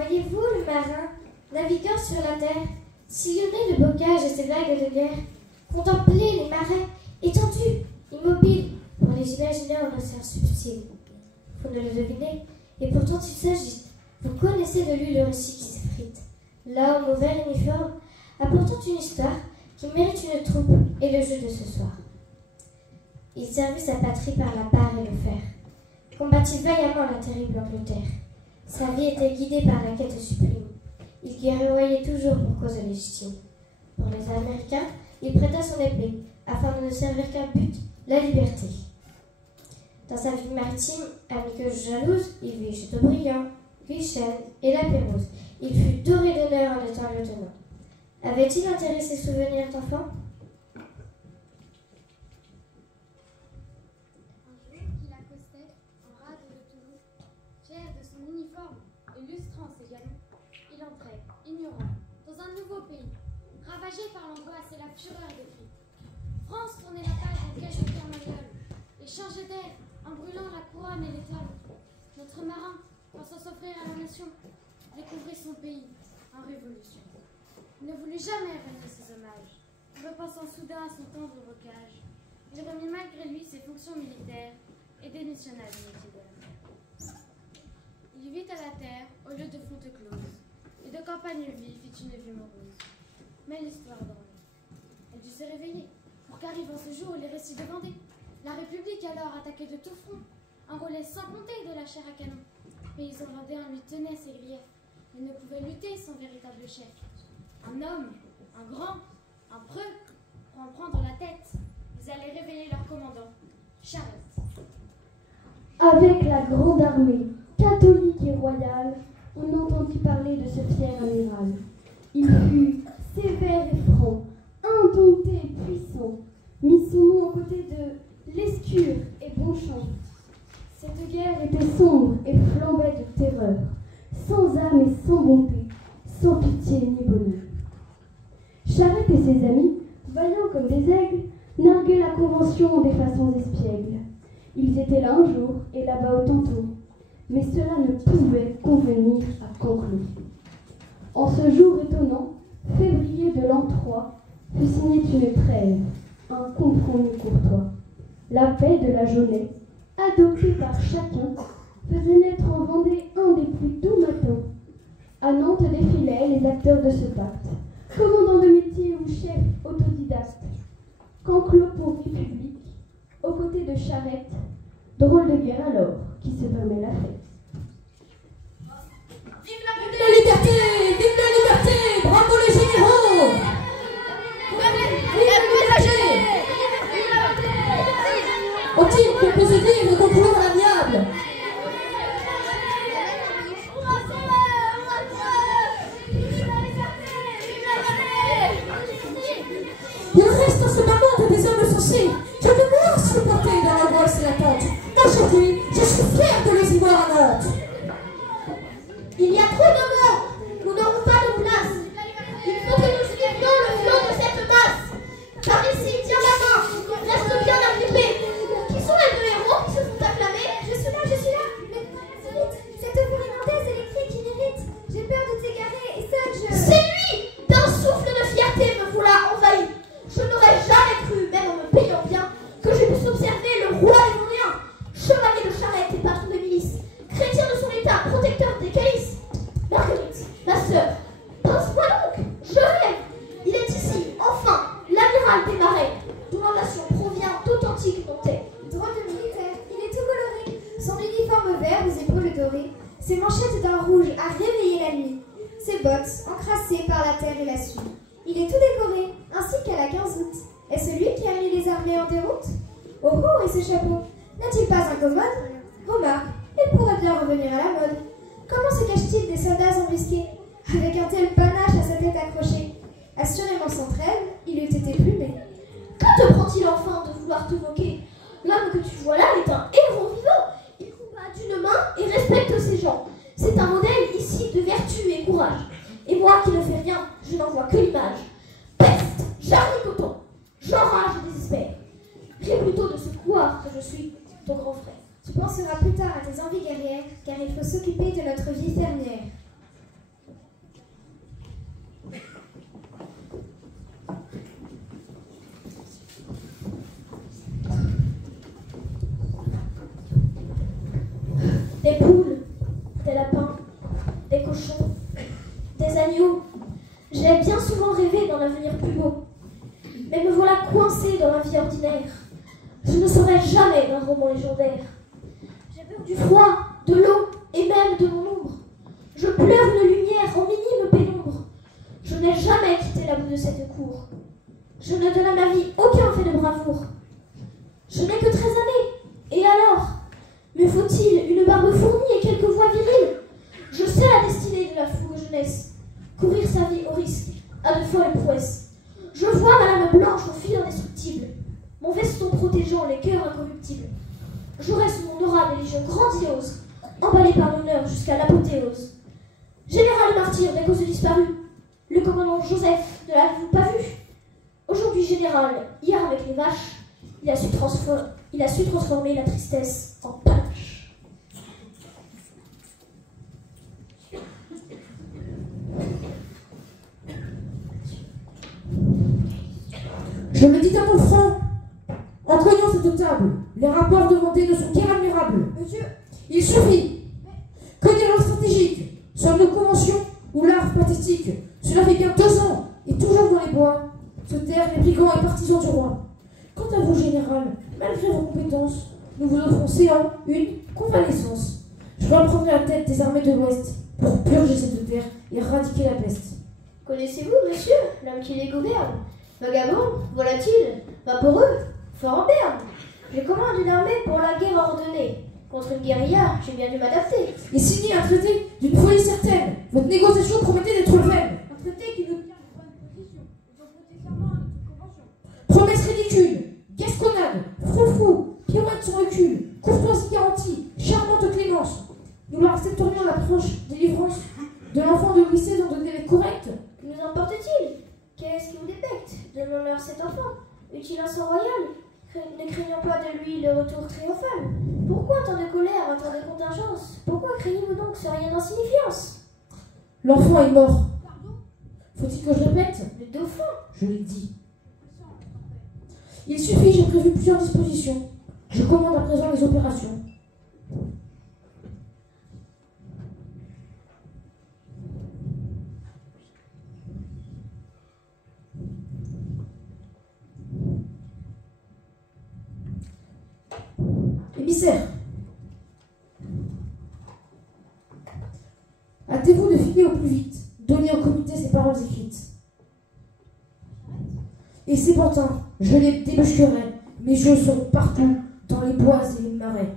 Voyez-vous le marin, naviguant sur la terre, sillonner le bocage et ses vagues de guerre, contempler les marais étendus, immobiles, pour les imaginer en océan subtil. Vous ne le devinez, et pourtant il s'agit. Vous connaissez de lui le récit qui s'effrite. L'homme au vert uniforme a pourtant une histoire qui mérite une troupe et le jeu de ce soir. Il servit sa patrie par la barre et le fer, combattit vaillamment la terrible Angleterre. Sa vie était guidée par la quête suprême. Il guerroyait toujours pour cause légitime. Pour les Américains, il prêta son épée, afin de ne servir qu'un but, la liberté. Dans sa vie maritime, amicale jalouse, il vit Chateaubriand, Guichen et la Pérouse. Il fut doré d'honneur en étant lieutenant. Avait-il enterré ses souvenirs d'enfant? Un jour qu'il accostait en rade de Toulouse, fier de son uniforme et lustrant ses galons, il entrait, ignorant, dans un nouveau pays, ravagé par l'angoisse et la fureur des cris. France tournait la page en cachot carmagnole et changeait d'air en brûlant la couronne et l'étoile. Notre marin, pensant s'offrir à la nation, découvrit son pays en révolution. Il ne voulut jamais renier ses hommages. Repensant soudain à son tendre bocage, il remit malgré lui ses fonctions militaires et démissionna du métier de la mer. Il vit à la terre au lieu de fonte close, et de campagne vive fit une vue morose. Mais l'histoire dormait. Elle dut se réveiller, pour qu'arrive en ce jour les récits de Vendée. La République alors attaquait de tout front, enrôlait sans compter de la chair à canon. Paysans vendéens lui tenaient ses griefs, mais ne pouvait lutter sans véritable chef. Un homme, un grand, un preux, pour en prendre la tête, ils allaient réveiller leur commandant, Charette. Avec la grande armée, catholique et royale, on entendit parler de ce fier amiral. Il fut sévère et franc, indompté et puissant, mit son nom aux côtés de Lescure et Bonchamp. Cette guerre était sombre et flambait de terreur, sans âme et sans bonté, sans pitié ni bonheur. Charette et ses amis, vaillants comme des aigles, narguaient la convention des façons espiègles. Ils étaient là un jour et là-bas au tantôt, mais cela ne pouvait convenir à Conclot. En ce jour étonnant, février de l'an 3, fut signée une trêve, un compromis courtois. La paix de la Jaunée, adoptée par chacun, faisait naître en Vendée un des plus doux matins. À Nantes défilaient les acteurs de ce pacte, commandants de métier ou chefs autodidactes. Conclot pour République, aux côtés de Charette, drôle de guerre alors, qui se permet la fête. Vive la liberté! Vive la liberté! Bravo les généraux! Ont-ils proposé de vivre complot à l'amiable? Il reste en ce moment des hommes sensés. Je ne moi supporter dans la voix et la tente. Aujourd'hui, je suis fier de les y voir à Nantes. Il y a trop de morts. Nous n'aurons pas de place. Il faut que nous suivions le flot de cette masse. Par ici, tiens la main. Reste bien agrippé. Qui sont les deux héros qui se sont acclamés? Je suis là, je suis là. Mais vite, cette voix irlandaise et les cris qui m'irritent. J'ai peur de t'égarer et seul je... C'est lui! D'un souffle de fierté me voilà envahi. Je n'aurais jamais cru, même en me payant bien, que je puisse observer le roi évonien, chevalier de Charette et patron de milice, chrétien de son état, protecteur des calices. Marguerite, ma sœur, pense-moi donc, je rêve. Il est ici, enfin, l'amiral des marais, dont la nation provient d'authentiques montées. Drôle de militaire, il est tout coloré, son uniforme vert aux épaules dorées, ses manchettes d'un rouge à réveiller la nuit, ses bottes encrassées par la terre et la suie. Il est tout décoré, ainsi qu'à la 15 août. Est-ce lui qui a mis les armées en déroute? Oh oh, et ce chapeau, n'est-il pas incommode? Remarque, il pourrait bien revenir à la mode. Comment se cache-t-il des soldats embusqués, avec un tel panache à sa tête accrochée? Assurément sans trêve, il eût été plumé. Que te prend-il enfin de vouloir te moquer? L'homme que tu vois là est un héros vivant. Il combat d'une main et respecte ses gens. C'est un modèle ici de vertu et courage. Et moi qui ne fais rien, je n'en vois que l'image. Peste, j'arrive au temps. J'enrage et désespère. J'ai plutôt de ce pouvoir que je suis ton grand frère. Tu penseras plus tard à tes envies guerrières, car il faut s'occuper de notre vie fermière. plus beau. Mais me voilà coincée dans la vie ordinaire. Je ne serai jamais d'un roman légendaire. J'ai peur du froid, de l'eau et même de mon ombre. Je pleure une lumière en minime pénombre. Je n'ai jamais quitté la boue de cette cour. Je ne donne à ma vie aucun fait de bravoure. Je n'ai que 13 années. Et alors? Me faut-il une barbe fournie et quelques voix viriles? Je sais la destinée de la fougue jeunesse. Courir sa vie au risque, à de folles prouesses. Je vois Madame Blanche au fil indestructible, mon veston protégeant les cœurs incorruptibles. J'aurai sous mon aura des légions grandioses, emballées par l'honneur jusqu'à l'apothéose. Général martyr des causes disparues, le commandant Joseph ne l'avez-vous pas vu? Aujourd'hui général, hier avec les vaches, il a su transformer la tristesse en panache. Je le dis à mon front, en cognant cette table, les rapports demandés ne sont guère admirables. Monsieur, Il suffit que des lois stratégiques, soit nos conventions ou l'art pathétique. Cela fait bien 2 ans, et toujours dans les bois, se tairent les brigands et partisans du roi. Quant à vous, général, malgré vos compétences, nous vous offrons séant une convalescence. Je reprendrai la tête des armées de l'Ouest pour purger cette terre et éradiquer la peste. Connaissez-vous, monsieur, l'homme qui les gouverne? Vagabond, volatile, vaporeux, fort en berne. Je commande une armée pour la guerre ordonnée. Contre une guérilla, j'ai bien dû m'adapter. Et signer un traité d'une folie certaine. Votre négociation promettait d'être vaine. un traité qui nous tient de bonne position. Ils ont prêté serment à notre convention. Promesses ridicules, gasconnades, froufrou, pirouettes sans recul, courtoisie garantie, charmante clémence. Nous leur accepterions l'approche délivrance de l'enfant de Louis XVI en délai correct. Que nous importe-t-il? Qu'est-ce qui vous dépecte? Donnons-leur cet enfant. Eut-il un sang royal? Ne craignons pas de lui le retour triomphal. Pourquoi tant de colère, tant de contingence? Pourquoi craignez-vous donc ce rien d'insignifiance? L'enfant est mort. Faut-il que je répète? Le dauphin? Je l'ai dit. Il suffit, j'ai prévu plusieurs dispositions. Je commande à présent les opérations. Émissaire, hâtez-vous de filer au plus vite. Donnez au comité ces paroles écrites. Et ces pantins, je les débûcherai. Mes jeux seront partout, dans les bois et les marais.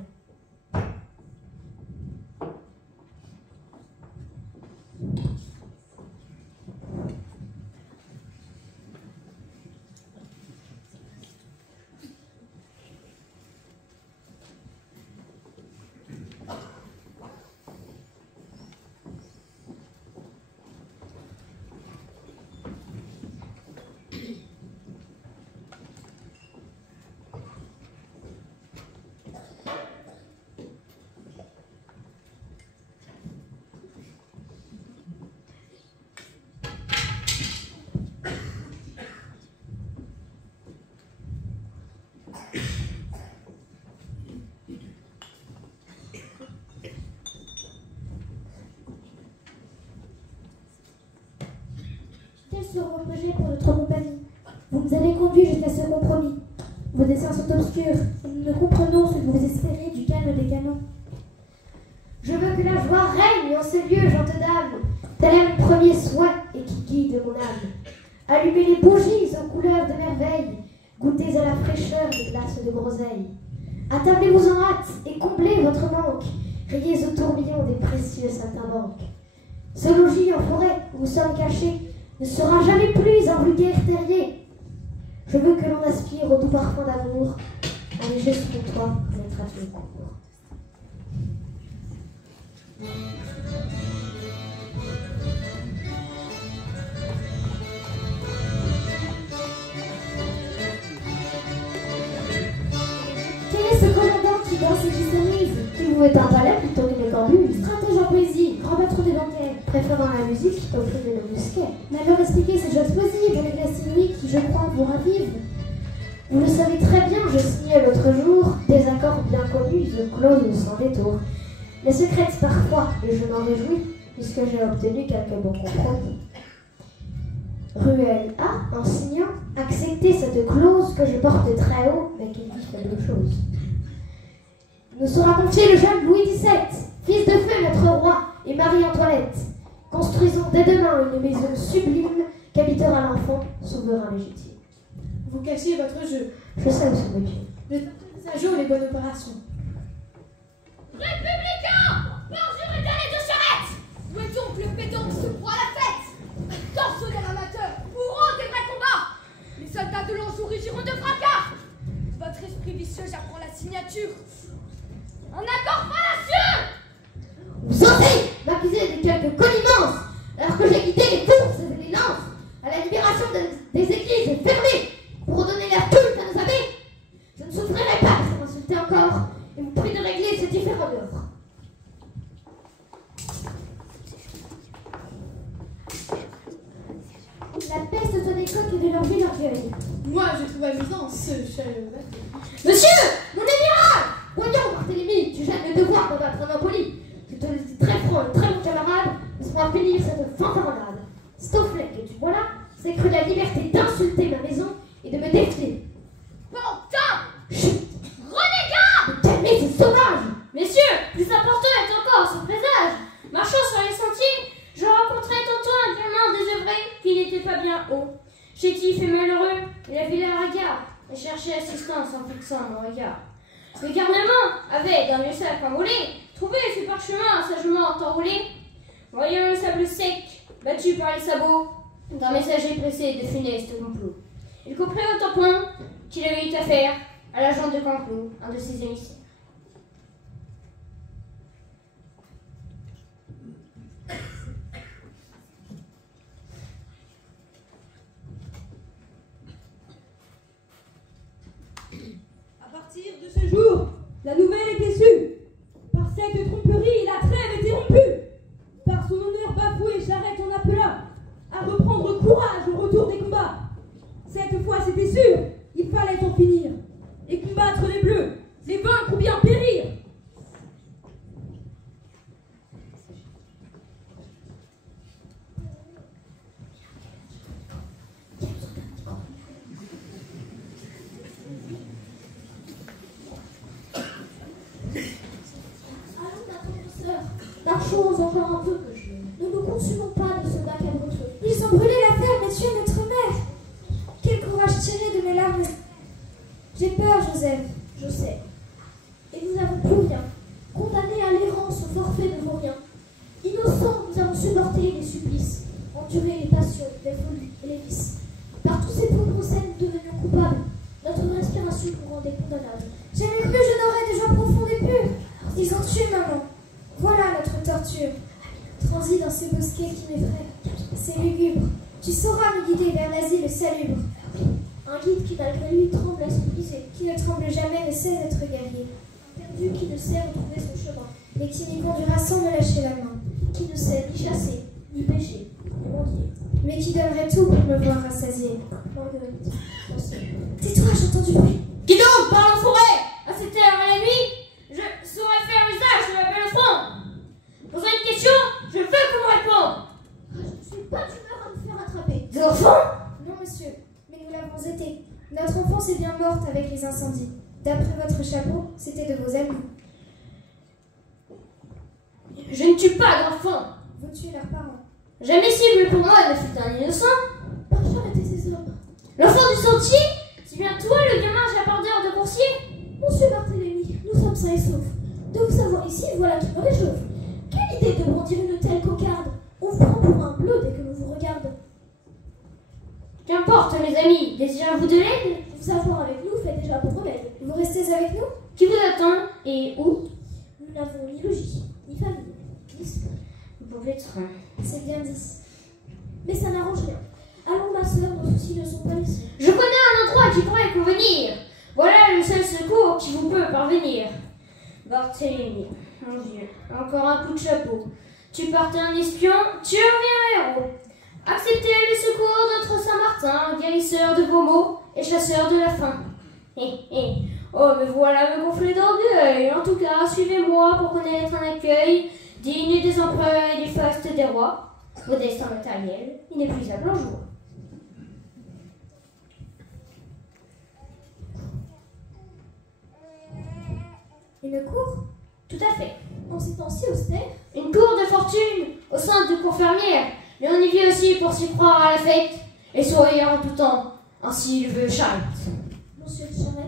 Quel sera vos projets pour notre compagnie? Vous nous avez conduits jusqu'à ce compromis. Vos desseins sont obscurs, et nous ne comprenons ce que vous espérez du calme des canons. Je veux que la joie règne en ce lieu, gente dame. Tel est mon premier souhait et qui guide mon âme. Allumez les bougies aux couleurs de merveille. Goûtez à la fraîcheur des glaces de groseille. Attablez-vous en hâte et comblez votre manque. Riez au tourbillon des précieux saltimbanques. Ce logis en forêt où nous sommes cachés ne sera jamais plus un vulgaire terrier. Je veux que l'on aspire au doux parfum d'amour. Allégé sous mon toit, notre avenir court. Quel est ce commandant qui danse et qui s'amuse? Il vous est un palais plutôt qu'une cambuse. Stratège en poésie, grand patron des banquets, Préférant la musique au prix de nos musquets. m'aveur expliqué ces choses possibles avec la simili qui, je crois, vous ravive. Vous le savez très bien, je signais l'autre jour des accords bien connus, de clauses sans détour. Les secrètes parfois, et je m'en réjouis, puisque j'ai obtenu quelques bons compromis. Ruelle A, en signant, acceptez cette clause que je porte très haut, mais qui dit faible chose. Nous sera confié le jeune Louis XVII, fils de feu notre roi et Marie-Antoinette. Construisons dès demain une maison sublime qu'habitera l'enfant souverain légitime. Vous cachez votre jeu. Je sais où sont mes pieds. Le temps de à jour les bonnes opérations. Républicains, parjurés d'aller de charrette! Où est donc le pédant qui se croit à la fête? Torse de l'amateur, bourreau des vrais combats! Les soldats de l'Anjou rugiront de fracas! Votre esprit vicieux, j'apprends la signature. Un accord fallacieux! Vous osez m'accuser de quelque connivence, alors que j'ai guidé les courses et les lances à la libération des églises fermées pour redonner leur culte à nos abbés. Je ne souffrirai pas de m'insulter encore et vous prie de régler ce différend d'œuvre. La peste soit des coqs et de leur vie d'orgueil. Moi, je trouve amusant ce chaleureux. Monsieur, mon amiral! Voyons, Barthélemy, tu gênes le devoir de battre un impoli. Je te le dis très franc et très bon camarade, laisse-moi finir cette fanfaronnade. Stofflet, que tu vois là, c'est cru la liberté d'insulter ma maison et de me défier. Pantin! Chut! Renégat! Calmez ces sauvages! Messieurs, plus important est encore ce présage. Marchant sur les sentiers, je rencontrai tantôt un gamin désœuvré qui n'était pas bien haut. Chétif et malheureux, il avait l'air hagard et cherchait assistance en fixant mon regard. Le garnement avait, dans le sac enroulé, trouvé ce parchemin sagement enroulé. Voyant le sable sec, battu par les sabots, d'un messager pressé de funeste complot. Il comprit au tampon qu'il avait eu affaire à l'agent de Canclot, un de ses émissaires. À partir de ce jour, la nouvelle était sue. Par cette tromperie, la trêve était rompue. Par son honneur bafoué, Charette en appela à reprendre courage au retour des combats. Cette fois, c'était sûr, il fallait en finir et combattre les bleus, les vaincre ou bien périr. Marchons encore un peu, nous ne consumons pas de ce macabre feu. Ils ont brûlé la ferme et tué notre mère. Quel courage tiré de mes larmes. J'ai peur, Joseph. Je sais. Et nous n'avons plus rien. Condamnés à l'errance au forfait de vauriens. Innocents, nous avons supporté les supplices, enduré les passions, les folies et les vices. Par tous ces pauvres scènes, nous devenions coupables. Notre respiration nous rendait condamnables. Jamais plus je n'aurais des joies profondes et pures. Ils ont tué maman. Voilà notre torture. Transi dans ces bosquets qui m'effraient. C'est lugubre. Tu sauras me guider vers l'asile salubre. Un guide qui, malgré lui, tremble à se briser. Qui ne tremble jamais mais sait être guerrier. Un perdu qui ne sait retrouver son chemin. Et qui m'y conduira sans me lâcher la main. Qui ne sait ni chasser, ni pêcher, ni mendier. Mais qui donnerait tout pour me voir rassasié. Marguerite, Français. Tais-toi, j'entends du bruit. Qui donc parle en forêt à cette heure à la nuit? Je saurais faire usage de la belle front. Posez une question, je veux qu'on me réponde. Je ne suis pas d'humeur à me faire attraper. Des enfants? Non, monsieur, mais nous l'avons été. Notre enfance est bien morte avec les incendies. D'après votre chapeau, c'était de vos amis. Je ne tue pas d'enfants. Vous tuez leurs parents. Jamais cible pour moi ne fut un innocent. Par charité ces hommes. L'enfant du sentier? C'est bien toi le gamin chapardeur de coursier? Monsieur Barthélemy, nous sommes sains et saufs. De vous savoir ici, voilà qui me réchauffe. Quelle idée de brandir une telle cocarde. On vous prend pour un bleu dès que l'on vous regarde. Qu'importe mes amis, désirez-vous de l'aide? Vous avoir avec nous fait déjà pour remède. Vous restez avec nous? Qui vous attend et où? Nous n'avons ni logis, ni famille, ni soin. Vous pouvez être... C'est bien dit. Mais ça n'arrange rien. Allons, ma sœur, nos soucis ne sont pas les seuls. Je connais un endroit qui pourrait convenir. Voilà le seul secours qui vous peut parvenir. Barthélemy, mon Dieu, encore un coup de chapeau. Tu partais un espion, tu reviens un héros. Acceptez le secours de notre Saint-Martin, guérisseur de vos maux et chasseur de la faim. Oh, me voilà me gonfler d'orgueil. En tout cas, suivez-moi pour connaître un accueil digne des empereurs et des fastes des rois. Modeste en matériel, inépuisable en joie. Une cour? Tout à fait. En ces temps-ci austères? Une cour de fortune au sein de cour fermière, mais on y vit aussi pour s'y croire à la fête et sourire en tout temps. Ainsi le veut Charette. Monsieur de Charette?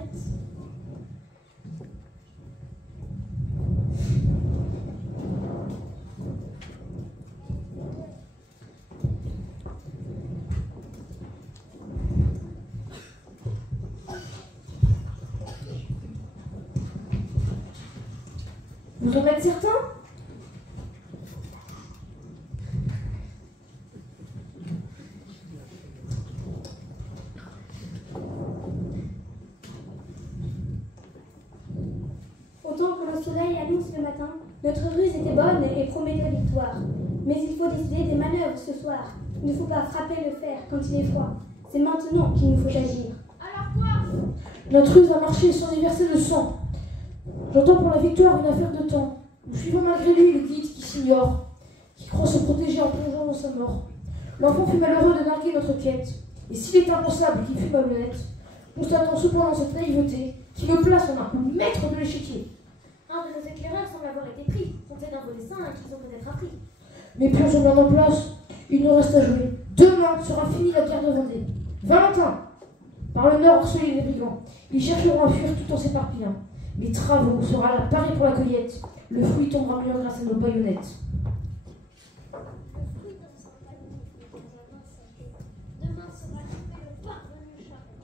Vous en êtes certain? Autant que le soleil annonce le matin, notre ruse était bonne et promettait la victoire. Mais il faut décider des manœuvres ce soir. Il ne faut pas frapper le fer quand il est froid. C'est maintenant qu'il nous faut agir. Alors quoi? Notre ruse a marché sans y verser de sang. J'entends pour la victoire une affaire de temps. Nous suivons malgré lui le guide qui s'ignore, qui croit se protéger en plongeant dans sa mort. L'enfant fut malheureux de narguer notre quête, et s'il est impensable et qu'il fut malhonnête, constatons cependant cette naïveté qui me place en un maître de l'échiquier. Un de nos éclaireurs semble avoir été pris, compté d'un volet sain qu'ils ont peut-être appris. Mes pions sont bien en place, il nous reste à jouer. Demain sera finie la guerre de Vendée. Valentin, par le nord harcelé les brigands, ils chercheront à fuir tout en s'éparpillant. Les travaux sera là, paré pour la cueillette. Le fruit tombera mieux grâce à nos baïonnettes. Demain sera coupé le parvenu Charette.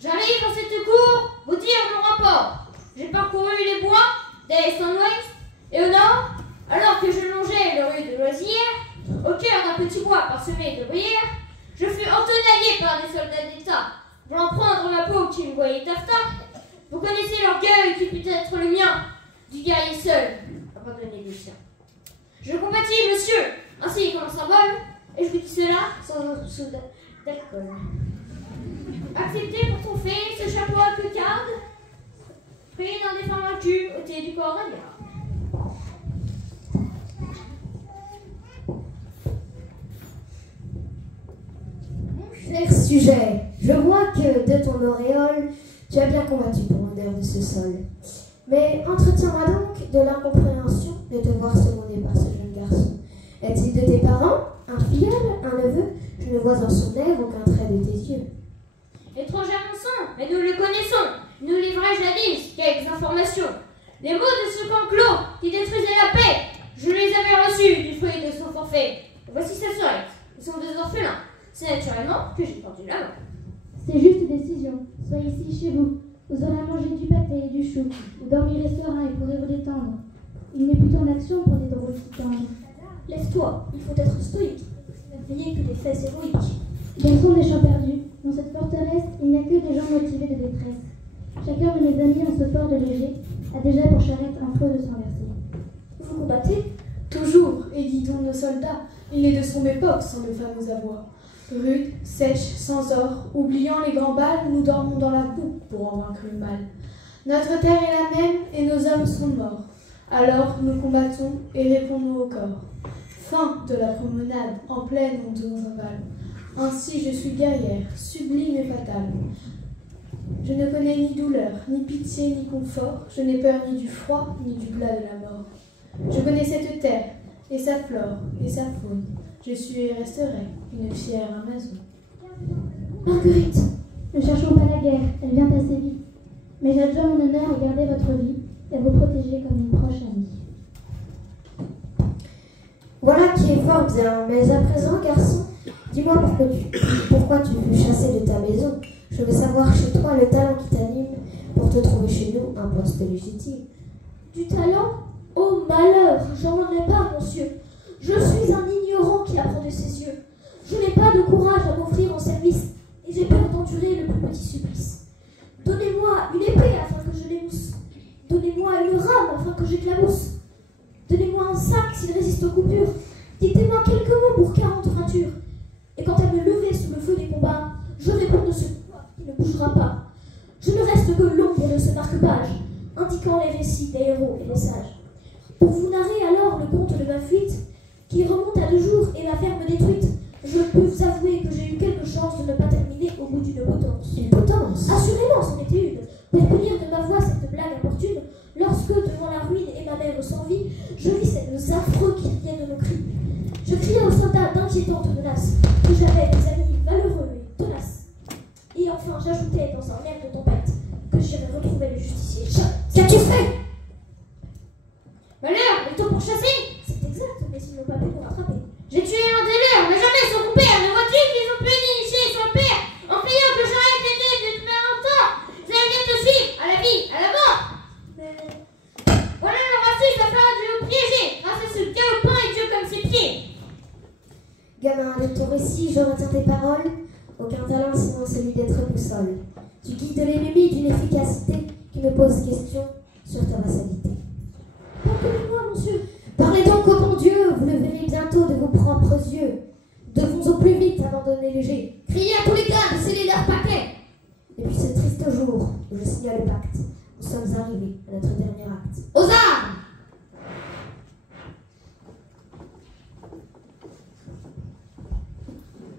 J'arrive dans cette cour vous dire mon rapport. J'ai parcouru les bois d'est en ouest et au nord, alors que je longeais le rue de Loisirs, au cœur d'un petit bois parsemé de bruyères, je fus entenaillé par des soldats d'État, voulant prendre ma peau qui me voyait taffetas. Vous connaissez l'orgueil qui put être le mien, du guerrier seul, abandonné des siens. Je combattis monsieur, ainsi comme un symbole, et je vous dis cela sans un sou d'alcool. Acceptez pour trophée ce chapeau à cocarde, pris d'un défunt vaincu au thé du corps d'un garde. Cher sujet, je vois que de ton auréole, tu as bien combattu pour l'honneur de ce sol. Mais entretiens-moi donc de l'incompréhension de te voir secondé par ce jeune garçon. Est-il de tes parents, un filleul, un neveu? Je ne vois dans son air aucun trait de tes yeux. Étrangers mon sang, mais nous le connaissons. Nous livrait jadis quelques informations. Les mots de ce camp clos qui détruisait la paix, je les avais reçus du fruit de son forfait. Voici sa Charette. Ils sont deux orphelins. C'est naturellement que j'ai tendu la main. C'est juste décision. Soyez ici chez vous. Vous aurez à manger du pâté et du chou. Vous dormirez serein et pourrez vous détendre. Il n'est plus en action pour des drôles si tendres. Lève-toi, il faut être stoïque. N'oubliez que des faits héroïques. Garçons des champs perdus, dans cette forteresse, il n'y a que des gens motivés de détresse. Chacun de mes amis en ce fort de léger a déjà pour Charette un flot de sang versé. Vous combattez? Toujours, et guidons nos soldats. Il est de son époque sans le fameux abois. Rude, sèche, sans or, oubliant les grands balles, nous dormons dans la boue pour en vaincre le mal. Notre terre est la même et nos hommes sont morts. Alors nous combattons et répondons au corps. Fin de la promenade en pleine honte dans un bal. Ainsi je suis guerrière, sublime et fatale. Je ne connais ni douleur, ni pitié, ni confort. Je n'ai peur ni du froid, ni du glas de la mort. Je connais cette terre, et sa flore, et sa faune. Je suis et resterai une fière Amazone. Marguerite, Ne cherchons pas la guerre, elle vient assez vite. Mais j'adjoins mon honneur à garder votre vie et à vous protéger comme une proche amie. voilà qui est fort bien, mais à présent, garçon, dis-moi pourquoi tu veux chasser de ta maison. Je veux savoir chez toi le talent qui t'anime pour te trouver chez nous un poste légitime. Du talent? Oh malheur, j'en ai pas, monsieur. Je suis un ignorant qui apprend de ses yeux. Je n'ai pas de courage à m'offrir en service, et j'ai peur d'endurer le plus petit supplice. Donnez-moi une épée afin que je l'émousse. Donnez-moi une rame afin que j'éclabousse. Donnez-moi un sac s'il résiste aux coupures. Dictez-moi quelques mots pour 40 ratures. Et quand elle me lever sous le feu des combats, je réponds de ce poids qui ne bougera pas. Je ne reste que l'ombre de ce marque-page, indiquant les récits des héros et des sages. Pour vous narrer alors le conte de ma fuite, qui remonte à 2 jours et la ferme détruite, je peux vous avouer que j'ai eu quelque chance de ne pas terminer au bout d'une potence. Une potence? Assurément, c'en était une. Pour punir de ma voix cette blague importune, lorsque, devant la ruine et ma mère sans vie, je vis ces affreux qui riaient de nos cris. Je criais aux soldats d'inquiétantes menaces, que j'avais des amis valeureux et tenaces. Et enfin, j'ajoutais dans un air de tempête que j'avais retrouvé le justicier. Qu'as-tu fait? Malheur, le temps pour chasser? C'est exact, mais ils n'ont pas pu nous rattraper. J'ai tué l'un des leurs, mais jamais son compère. Ne vois-tu qu'ils ont pu initier son père en criant que j'aurais été né depuis longtemps? Vous allez bien te suivre, à la vie, à la mort. Mais Voilà le raciste afin de le piéger, grâce à ce galopin idiot comme ses pieds. Gamin, de ton récit, je retiens tes paroles. Aucun talent sinon celui d'être boussole. Tu guides l'ennemi d'une efficacité qui me pose question sur ta vassalité. pardonnez-moi, monsieur. Parlez donc au bon Dieu, vous le verrez bientôt de vos propres yeux. Devons au plus vite abandonner les jets. Criez à tous les gars de sceller leur paquet. Depuis ce triste jour où je signale le pacte, nous sommes arrivés à notre dernier acte. Aux armes!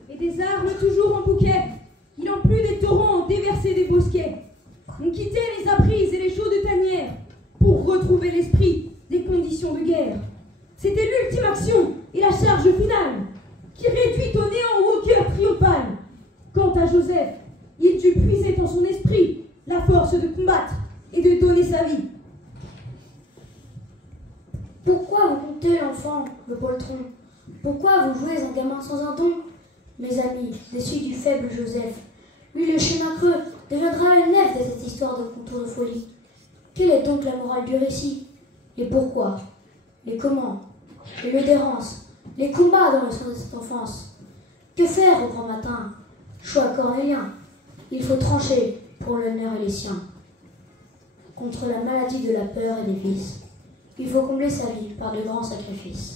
Et des armes toujours en bouquet. Il en plut des torrents déversés des bosquets. On quittait les aprises et les chaudes tanières pour retrouver l'esprit des conditions de guerre. C'était l'ultime action et la charge finale qui réduit au néant Walker triomphal. Quant à Joseph, il dut puiser en son esprit la force de combattre et de donner sa vie. Pourquoi vous comptez l'enfant, le poltron? Pourquoi vous jouez un gamin sans un don? Mes amis, déçus du faible Joseph, lui le chemin creux deviendra le nef de cette histoire de contour de folie. Quelle est donc la morale du récit? Les pourquoi, les comment, les lieux d'errance, les combats dans le sein de cette enfance. Que faire au grand matin? Choix cornélien, il faut trancher pour l'honneur et les siens. Contre la maladie de la peur et des vices, il faut combler sa vie par de grands sacrifices.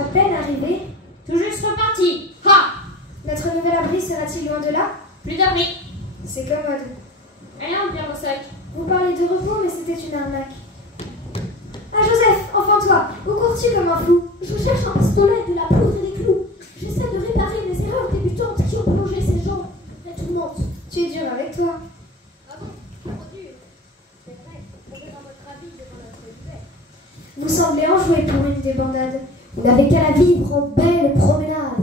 À peine arrivé, Tout juste reparti. Ha! notre nouvel abri sera-t-il loin de là? Plus d'abri. C'est commode. Allez, on vient au sac. Vous parlez de repos, mais c'était une arnaque. Ah Joseph, enfin toi, où cours-tu comme un fou? Je cherche un pistolet, de la poudre et des clous. J'essaie de réparer mes erreurs débutantes qui ont plongé ces gens dans la tourmente. Tu es dur avec toi. Ah bon? Trop dur. C'est vrai, on est dans votre avis devant notre duel. Vous semblez enjoué pour une débandade. Vous n'avez qu'à la vivre en belle promenade.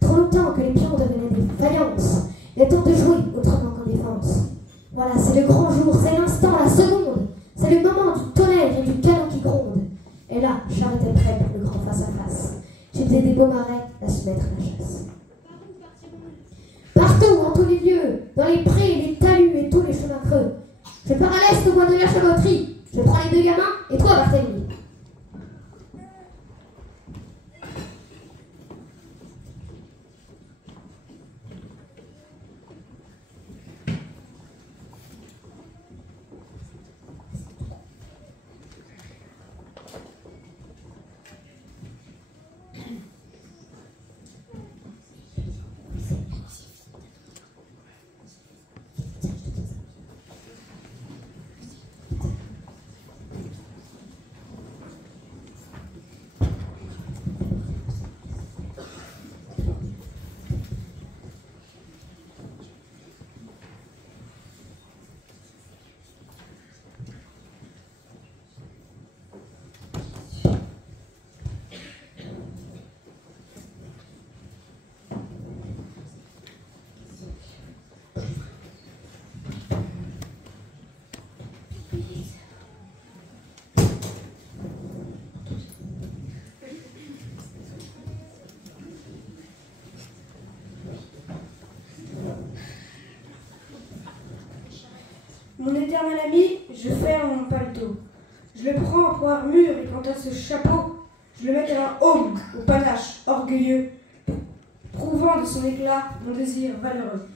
Trop longtemps que les pions devenaient des faïences. Il est temps de jouer autrement qu'en défense. Voilà, c'est le grand jour, c'est l'instant, la seconde. C'est le moment du tonnerre et du canon qui gronde. Et là, Charles était prêt pour le grand face-à-face. J'ai des beaux marais à se mettre à la chasse. Partout, en tous les lieux, dans les prés, les talus et tous les chemins creux. Je pars à l'est au bois de la Chaloterie. Je prends les 2 gamins et toi, Barthélemy. Mon éternel ami, je ferme mon paletot. Je le prends pour armure et quant à ce chapeau, je le mets à un homme au panache orgueilleux, prouvant de son éclat mon désir valeureux.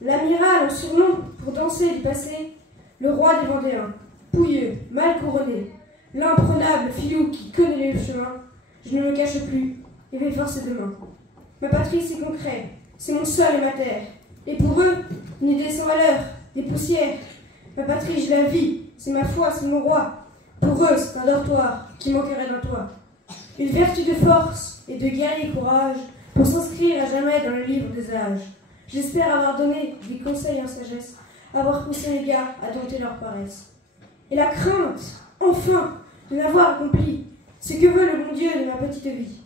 L'amiral en surnom pour danser du passé, le roi des Vendéens, pouilleux, mal couronné, l'imprenable filou qui connaît les chemins, je ne me cache plus et vais forcer demain. Ma patrie c'est concret, c'est mon sol et ma terre, et pour eux, une idée sans valeur, des poussières. Ma patrie je la vis, c'est ma foi, c'est mon roi. Pour eux c'est un dortoir qui manquerait d'un toit. Une vertu de force et de guerrier courage pour s'inscrire à jamais dans le livre des âges. J'espère avoir donné des conseils en sagesse, avoir poussé les gars à dompter leur paresse. Et la crainte, enfin, de n'avoir accompli ce que veut le bon Dieu de ma petite vie.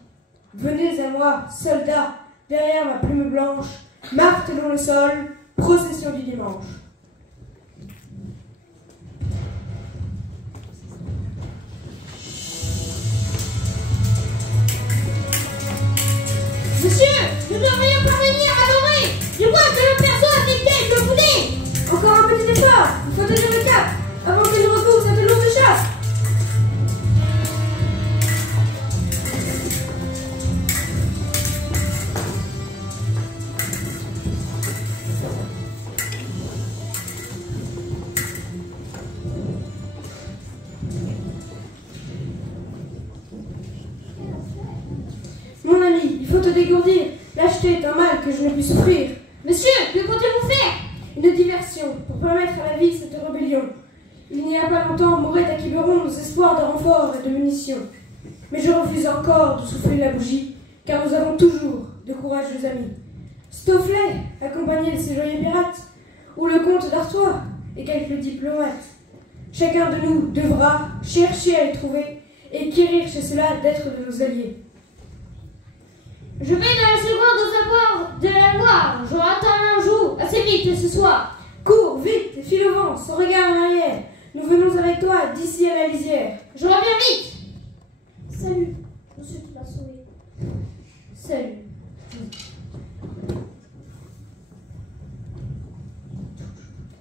Venez à moi, soldats, derrière ma plume blanche, martelons le sol, procession du dimanche. Monsieur, nous devrions parvenir à l'oreille, du moins que le perso avec quelques boulets. Encore un petit effort, il faut tenir le cap, avant que je recouvre cette lourde chasse. Mon ami, il faut te dégourdir. Lâcheté est un mal que je ne puis souffrir. Monsieur, que comptez-vous faire? Une diversion, pour permettre à la vie cette rébellion. Il n'y a pas longtemps mouraient à Quiberon nos espoirs de renforts et de munitions. Mais je refuse encore de souffler la bougie, car nous avons toujours de courageux amis. Stofflet, accompagné de ses joyeux pirates, ou le comte d'Artois et quelques diplomates. Chacun de nous devra chercher à les trouver et quérir chez cela d'être de nos alliés. Je vais dans la seconde au savoir de la Loire. Je attends un jour, assez vite ce soir. Cours, vite, et file au vent, sans regard en arrière. Nous venons avec toi d'ici à la lisière. Je reviens vite. Salut, monsieur qui m'a sauvé. Salut.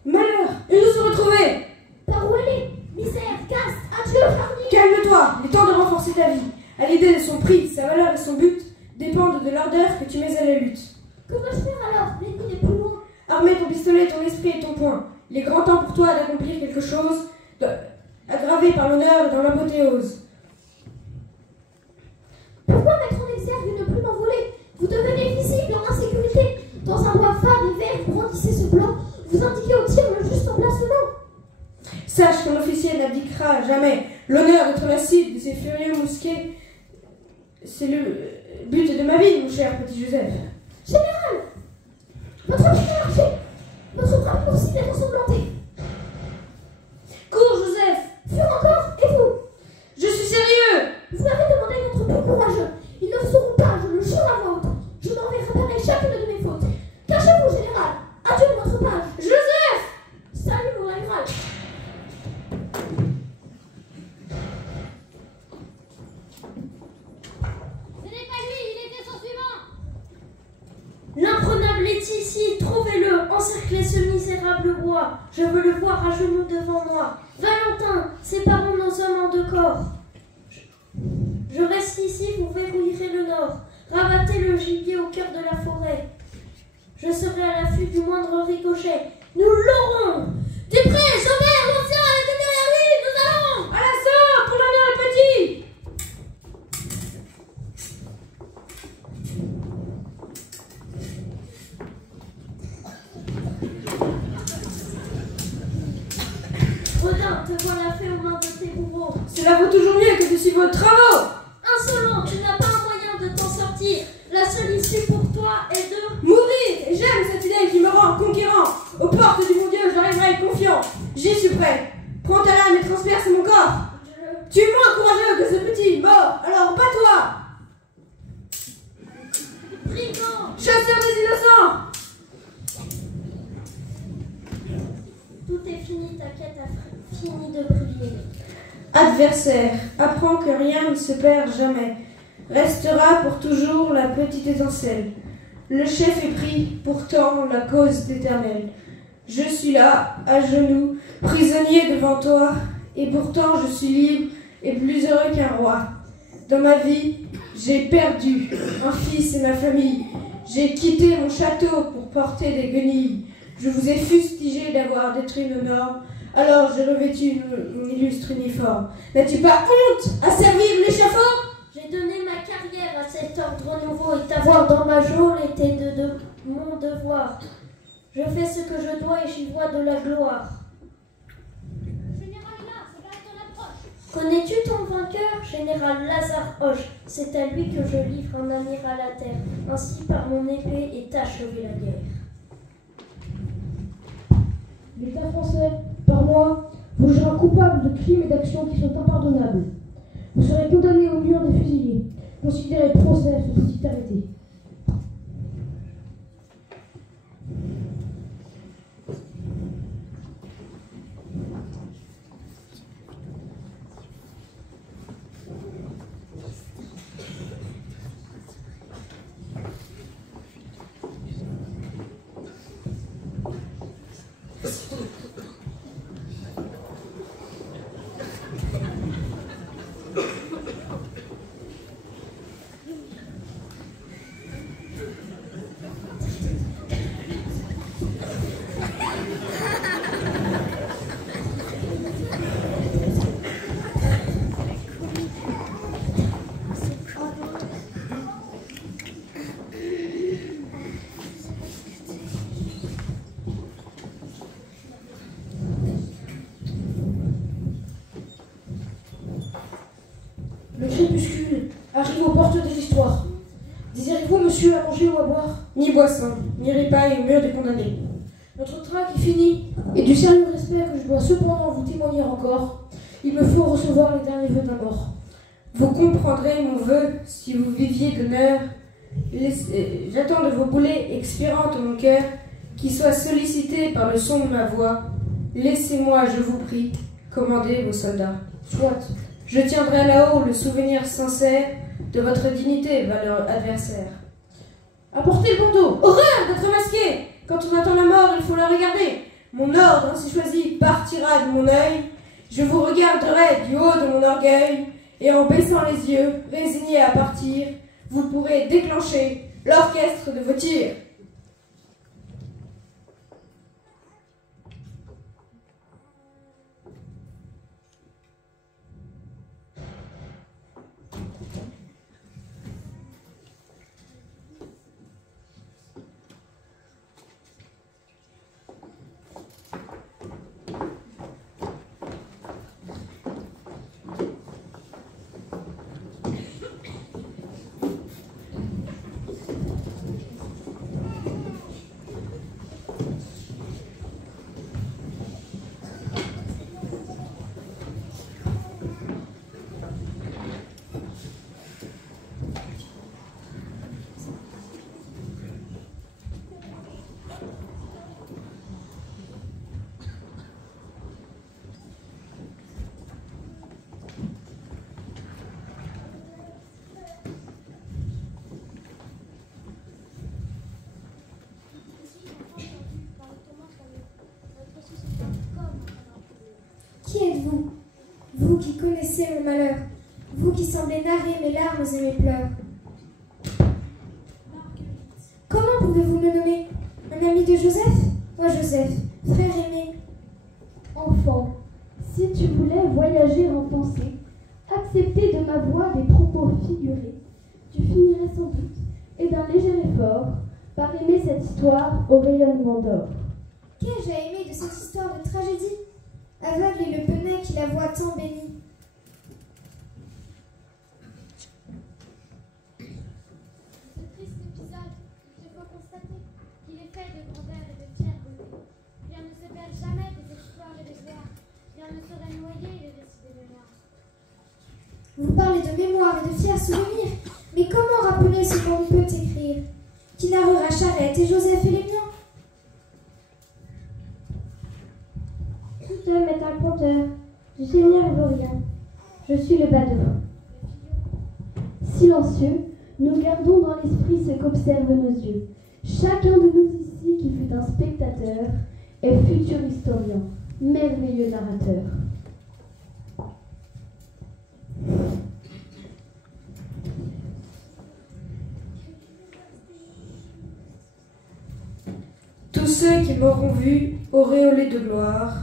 Malheur, et nous se retrouver. Par où aller? Misère, caste, adieu, charnier. Calme-toi, il est temps de renforcer ta vie. À l'idée de son prix, sa valeur et son but dépendent de l'ardeur que tu mets à la lutte. Que dois-je faire alors? L'ennemi n'est plus loin. Armer ton pistolet, ton esprit et ton poing. Il est grand temps pour toi d'accomplir quelque chose aggravé par l'honneur dans l'apothéose. Pourquoi mettre en exergue une plume envolée? Vous devenez visible en insécurité. Dans un bois fade et vert, vous brandissez ce blanc. Vous indiquez au tir le juste emplacement. Sache qu'un officier n'abdiquera jamais l'honneur d'être la cible de ces furieux mousquets. C'est le but de ma vie, mon cher petit Joseph. Général, votre vie a marché. Votre bravoure cible est ensanglantée. Cours, Joseph. Fure encore, et vous? Je suis sérieux. Vous avez demandé d'être plus courageux. Ils ne le sauront pas, je le jure à voix haute. Je m'en vais réparer chacune de mes fautes. Cachez-vous, général. Adieu de votre page. Joseph. Salut, mon amiral. Ce n'est pas lui, il était son suivant. L'imprenable est ici, trouvez-le, encerclez ce misérable roi. Je veux le voir à genoux devant moi. Valentin, séparons nos hommes en deux corps. Je reste ici, vous verrouillerez le nord. Rabattez le gibier au cœur de la forêt. Je serai à l'affût du moindre ricochet. Nous l'aurons. Du près, Chauvert, l'ancien est derrière lui, nous allons. À l'assaut pour l'honneur le petit. Rodin, te voilà fait aux mains de tes bourreaux. Cela vaut toujours mieux que de suivre vos travaux. Insolent, tu n'as pas un moyen de t'en sortir. La seule issue pour toi est de Mourir. Et j'aime cette idée qui me rend conquérant. Aux portes du bon Dieu, j'arriverai confiant. J'y suis prêt. Prends ta lame et transperce mon corps. Tu es moins courageux que ce petit mort, alors bats-toi. brigand. Chasseur des innocents. Tout est fini, ta quête a fini de briller. Adversaire, apprends que rien ne se perd jamais. Restera pour toujours la petite étincelle. Le chef est pris, pourtant la cause est éternelle. Je suis là, à genoux, prisonnier devant toi, et pourtant je suis libre et plus heureux qu'un roi. Dans ma vie, j'ai perdu un fils et ma famille. J'ai quitté mon château pour porter des guenilles. Je vous ai fustigé d'avoir détruit nos normes, alors j'ai revêtu mon illustre uniforme. N'as-tu pas honte à servir l'échafaud? J'ai donné ma carrière à cet ordre nouveau et t'avoir dans ma geôle était de mon devoir. Je fais ce que je dois et j'y vois de la gloire. Le général est là, c'est là ton approche. Connais-tu ton vainqueur, général Lazare Hoche? C'est à lui que je livre un amiral à terre. Ainsi par mon épée est achevée la guerre. L'État français, par moi, vous jugera coupable de crimes et d'actions qui sont impardonnables. Vous serez condamné au mur des fusillés. Considérez procès sous petite arrêté. Le crépuscule arrive aux portes de l'histoire. Désirez-vous, monsieur, à manger ou à boire? Ni boisson, ni ripaille au mur des condamnés. Notre traque est fini, et du sérieux respect que je dois cependant vous témoigner encore, il me faut recevoir les derniers vœux d'un mort. Vous comprendrez mon vœu si vous viviez d'honneur. J'attends de vos boulets expirant en mon cœur, qui soient sollicités par le son de ma voix. Laissez-moi, je vous prie, commander vos soldats. Soit. Je tiendrai là-haut le souvenir sincère de votre dignité, valeureux adversaire. Apportez le bandeau. Horreur d'être masqué! Quand on attend la mort, il faut la regarder. Mon ordre, ainsi choisi, partira de mon œil. Je vous regarderai du haut de mon orgueil, et en baissant les yeux, résigné à partir, vous pourrez déclencher l'orchestre de vos tirs. Qui êtes-vous? Vous qui connaissez mon malheur, vous qui semblez narrer mes larmes et mes pleurs. Comment pouvez-vous me nommer? Un ami de Joseph? Moi Joseph, frère aimé. Enfant, si tu voulais voyager en pensée, accepter de ma voix des propos figurés, tu finirais sans doute, et d'un léger effort, par aimer cette histoire au rayonnement d'or. Qu'ai-je à aimer de cette histoire de tragédie? Aveugle est le penait qui la voit tant bénie. Ce triste épisode, il faut constater qu'il est fait de grandeur et de fière beauté. Rien ne se perd jamais des espoirs et des gloires. Rien ne saurait noyer les récits des mémoires. Vous parlez de mémoire et de fiers souvenirs, mais comment rappeler ce qu'on ne peut écrire? Qui narrera Charette et Joseph et les miens? Tout homme est un conteur, du Seigneur vaut rien. Je suis le bas-devant. Silencieux, nous gardons dans l'esprit ce qu'observent nos yeux. Chacun de nous ici qui fut un spectateur est futur historien, merveilleux narrateur. Tous ceux qui m'auront vu, auréolé de gloire,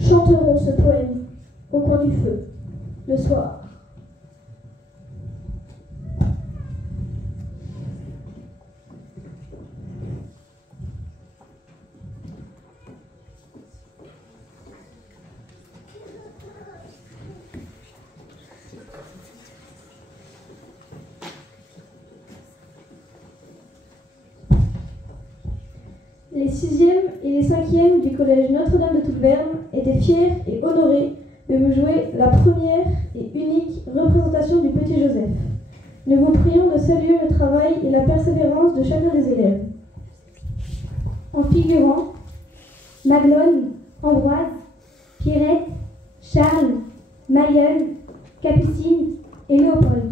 chanteront ce poème au coin du feu, le soir. Les 6e et les 5e du collège Notre-Dame de Toulberne étaient fiers et honorés de vous jouer la première et unique représentation du Petit Joseph. Nous vous prions de saluer le travail et la persévérance de chacun des élèves. En figurant, Maglone, Ambroise, Pierrette, Charles, Mayenne, Capucine et Léopold.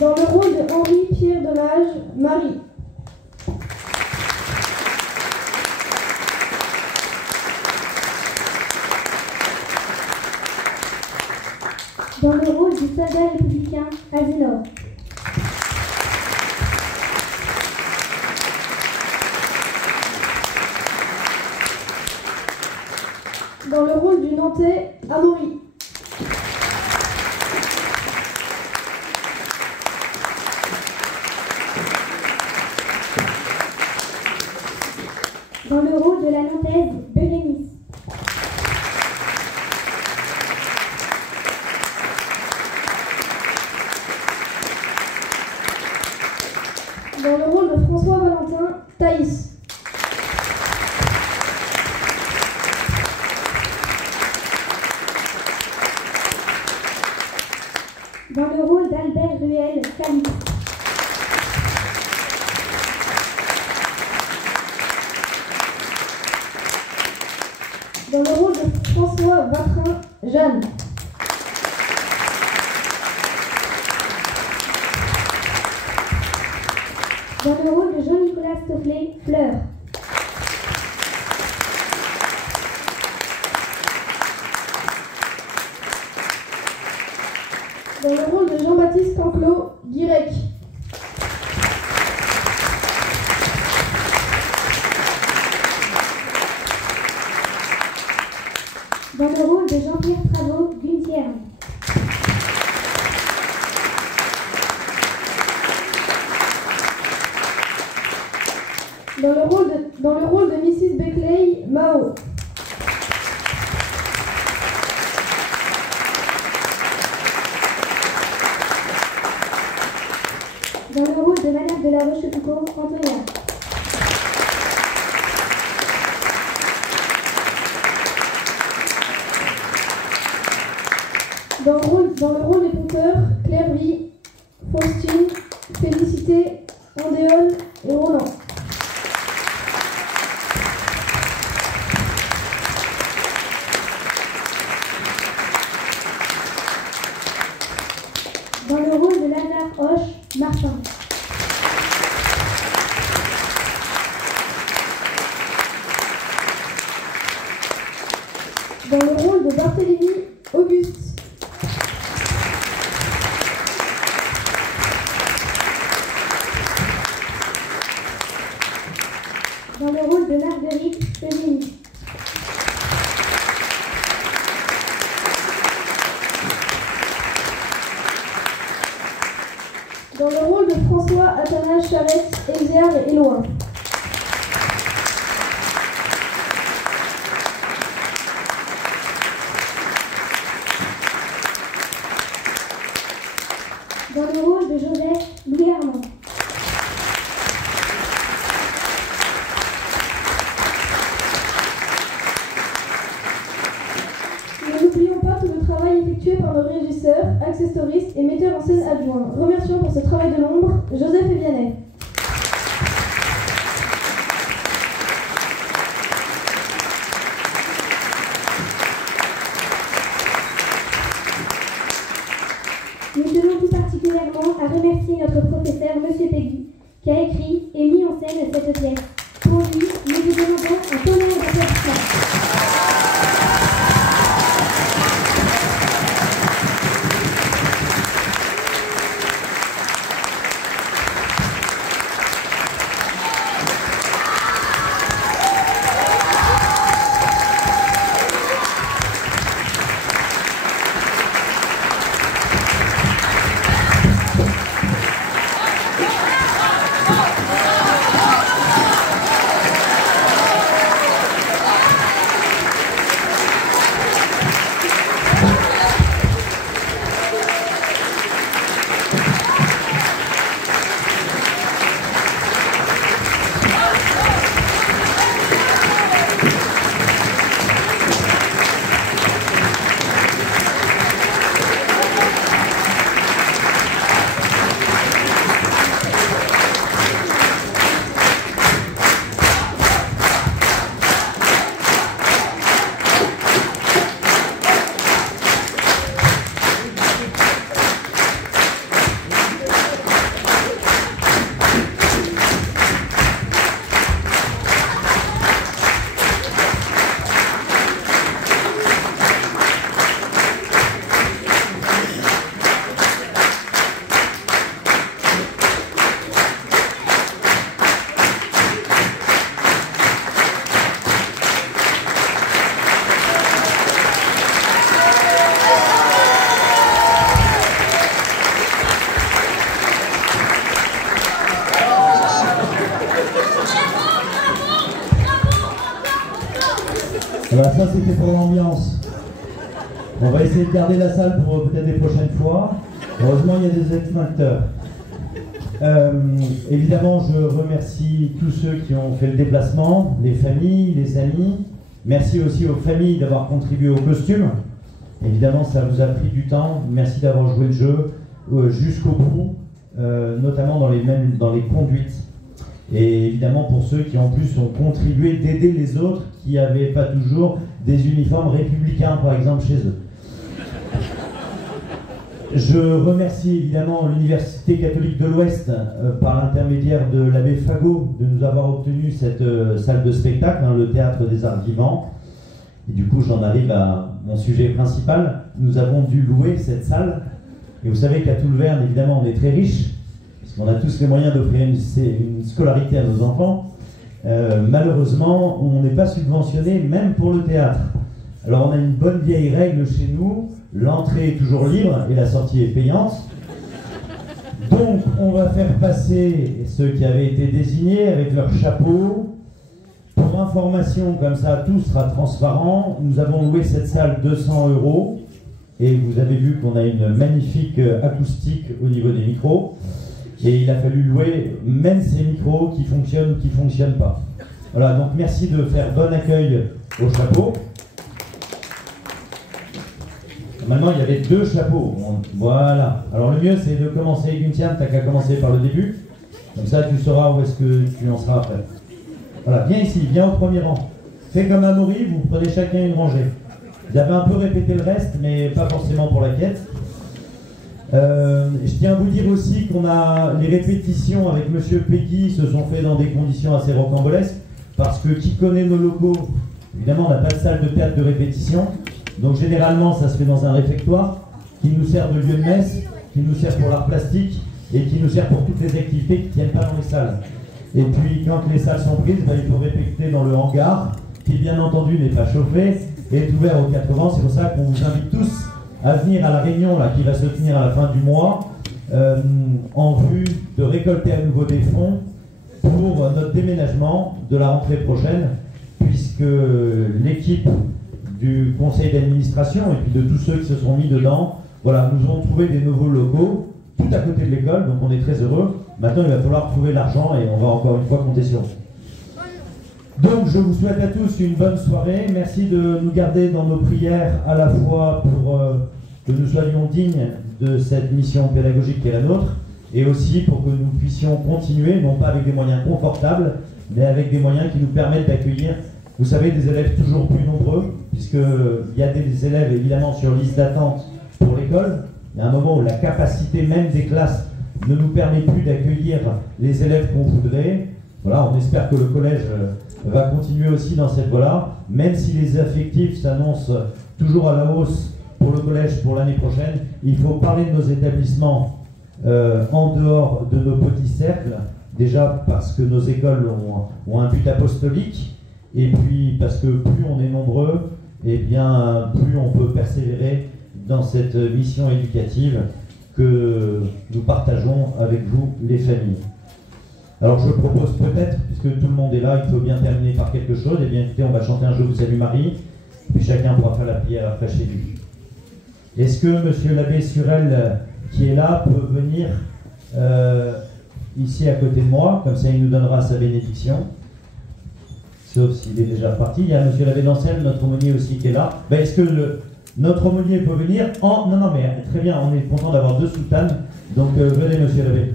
Dans le rôle de Henri-Pierre Delage, Marie. Dans le rôle du soldat républicain, Asinor. Dans le rôle du Nantais, Amaury. Dans le rôle de la Nantaise, Bérénice. Dans le rôle de François Valentin, Thaïs. Dans le rôle d'Albert Ruel, Calix. Dans le rôle de François Vatrin, Jeanne. Dans le rôle de Jean-Nicolas Stofflet, Fleur. Dans le rôle de Jean-Baptiste Canclot, Guirec. Dans le rôle de Jean-Pierre Travaux, Guntière. Dans le rôle de Mrs. Beckley, Mao. Dans le rôle de Madame de la Rochefoucauld, Antonia. Dans le rôle des conteurs, Claire-Vie, Faustine, Félicité, Andéole et Roland. Dans le rôle de Lazare Hoche, Martin. Dans le rôle de Barthélemy, Auguste. Dans le rôle de Marguerite, Eugénie. Dans le rôle de François, Athanase, Charette, Elzéar et Éloi. Dans le rôle de Joseph, Louis Armand. notre régisseur, accessoriste et metteur en scène adjoint. Remercions pour ce travail de l'ombre, Joseph Evianet. Nous tenons tout particulièrement à remercier notre professeur, M. Peggy, qui a écrit et mis en scène cette pièce. Pour lui, nous vous demandons un tonnerre d'applaudissements. Voilà, ça c'était pour l'ambiance. On va essayer de garder la salle pour peut-être les prochaines fois. Heureusement, il y a des extincteurs. Évidemment, je remercie tous ceux qui ont fait le déplacement, les familles, les amis. Merci aussi aux familles d'avoir contribué au costume. Évidemment, ça vous a pris du temps. Merci d'avoir joué le jeu jusqu'au bout, notamment dans les conduites. Et évidemment pour ceux qui en plus ont contribué d'aider les autres qui n'avaient pas toujours des uniformes républicains par exemple chez eux. Je remercie évidemment l'Université catholique de l'Ouest par l'intermédiaire de l'abbé Fagot de nous avoir obtenu cette salle de spectacle, le Théâtre des Arts Vivants. Et du coup j'en arrive à mon sujet principal. Nous avons dû louer cette salle. Et vous savez qu'à Toulverne évidemment on est très riche. On a tous les moyens d'offrir une scolarité à nos enfants. Malheureusement, on n'est pas subventionné, même pour le théâtre. Alors on a une bonne vieille règle chez nous, l'entrée est toujours libre et la sortie est payante. Donc on va faire passer ceux qui avaient été désignés avec leur chapeau. Pour information, comme ça tout sera transparent, nous avons loué cette salle 200 € et vous avez vu qu'on a une magnifique acoustique au niveau des micros. Et il a fallu louer même ces micros qui fonctionnent ou qui ne fonctionnent pas. Voilà, donc merci de faire bon accueil au chapeau. Normalement, il y avait 2 chapeaux. Voilà. Alors le mieux, c'est de commencer avec une tienne, t'as qu'à commencer par le début. Comme ça, tu sauras où est-ce que tu en seras après. Voilà, viens ici, viens au premier rang. Fais comme Amaury, vous prenez chacun une rangée. Vous avez un peu répété le reste, mais pas forcément pour la quête. Je tiens à vous dire aussi qu'on a les répétitions avec Monsieur Peggy se sont faites dans des conditions assez rocambolesques parce que qui connaît nos locaux, évidemment on n'a pas de salle de théâtre de répétition, donc généralement ça se fait dans un réfectoire qui nous sert de lieu de messe, qui nous sert pour l'art plastique et qui nous sert pour toutes les activités qui ne tiennent pas dans les salles. Et puis quand les salles sont prises, il faut répéter dans le hangar qui bien entendu n'est pas chauffé et est ouvert aux 4 vents. C'est pour ça qu'on vous invite tous à venir à la réunion là, qui va se tenir à la fin du mois en vue de récolter à nouveau des fonds pour notre déménagement de la rentrée prochaine, puisque l'équipe du conseil d'administration et puis de tous ceux qui se sont mis dedans, voilà, nous ont trouvé des nouveaux locaux tout à côté de l'école, donc on est très heureux. Maintenant il va falloir trouver l'argent et on va encore une fois compter sur vous. Donc je vous souhaite à tous une bonne soirée. Merci de nous garder dans nos prières à la fois pour que nous soyons dignes de cette mission pédagogique qui est la nôtre, et aussi pour que nous puissions continuer, non pas avec des moyens confortables, mais avec des moyens qui nous permettent d'accueillir, vous savez, des élèves toujours plus nombreux, puisqu'il y a des élèves évidemment sur liste d'attente pour l'école. Il y a un moment où la capacité même des classes ne nous permet plus d'accueillir les élèves qu'on voudrait. Voilà, on espère que le collège va continuer aussi dans cette voie-là, même si les effectifs s'annoncent toujours à la hausse pour le collège pour l'année prochaine. Il faut parler de nos établissements en dehors de nos petits cercles, déjà parce que nos écoles ont un but apostolique, et puis parce que plus on est nombreux, et bien plus on peut persévérer dans cette mission éducative que nous partageons avec vous, les familles. Alors je propose peut-être, puisque tout le monde est là, il faut bien terminer par quelque chose. Eh bien écoutez, on va chanter un Je vous salue Marie, puis chacun pourra faire la prière après chez lui. Est-ce que monsieur l'abbé Surel, qui est là, peut venir ici à côté de moi, comme ça il nous donnera sa bénédiction, sauf s'il est déjà parti. Il y a monsieur l'abbé d'Ancel, notre aumônier aussi qui est là. Ben, est-ce que notre aumônier peut venir en... Non, mais très bien, on est content d'avoir 2 soutanes, donc venez monsieur l'abbé.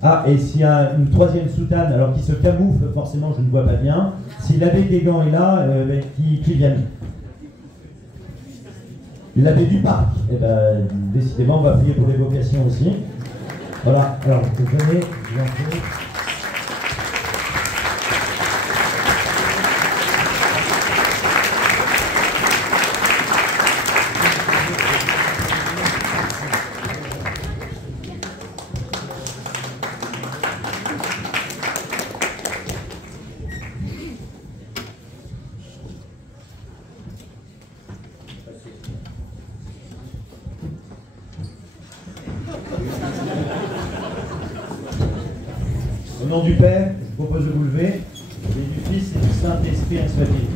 Ah, et s'il y a une 3e soutane, alors qui se camoufle, forcément je ne vois pas bien. Si l'abbé Guégan est là, qui vienne. L'abbé du parc, eh ben, décidément, on va prier pour les vocations aussi. Voilà, alors venez, je vous en prie. Au nom du Père, je vous propose de vous lever, et du Fils et du Saint-Esprit, ainsi soit-il.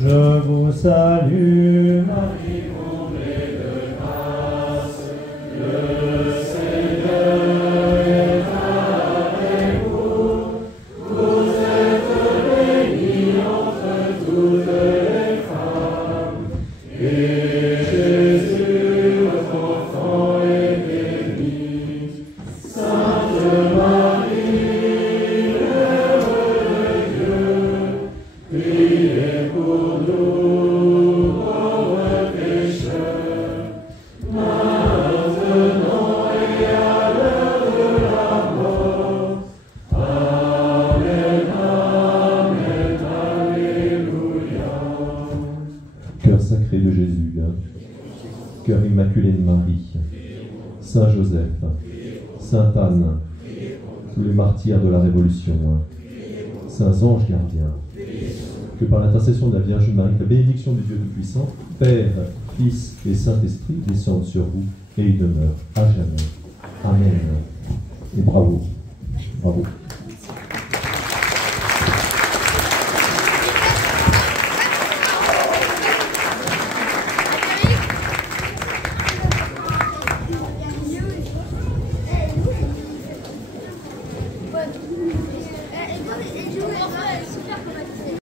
Je vous salue, Marie, comblée de grâce, le Seigneur est avec vous. Vous êtes bénie entre toutes les femmes, et Jésus, votre enfant, est béni. Sainte Marie, de Jésus, cœur immaculé de Marie, Saint Joseph, Sainte Anne, tous les martyrs de la Révolution, saints anges gardiens, que par l'intercession de la Vierge Marie, la bénédiction du Dieu Tout-Puissant, Père, Fils et Saint-Esprit descendent sur vous et y demeurent à jamais. Amen. Et bravo. Bravo. Et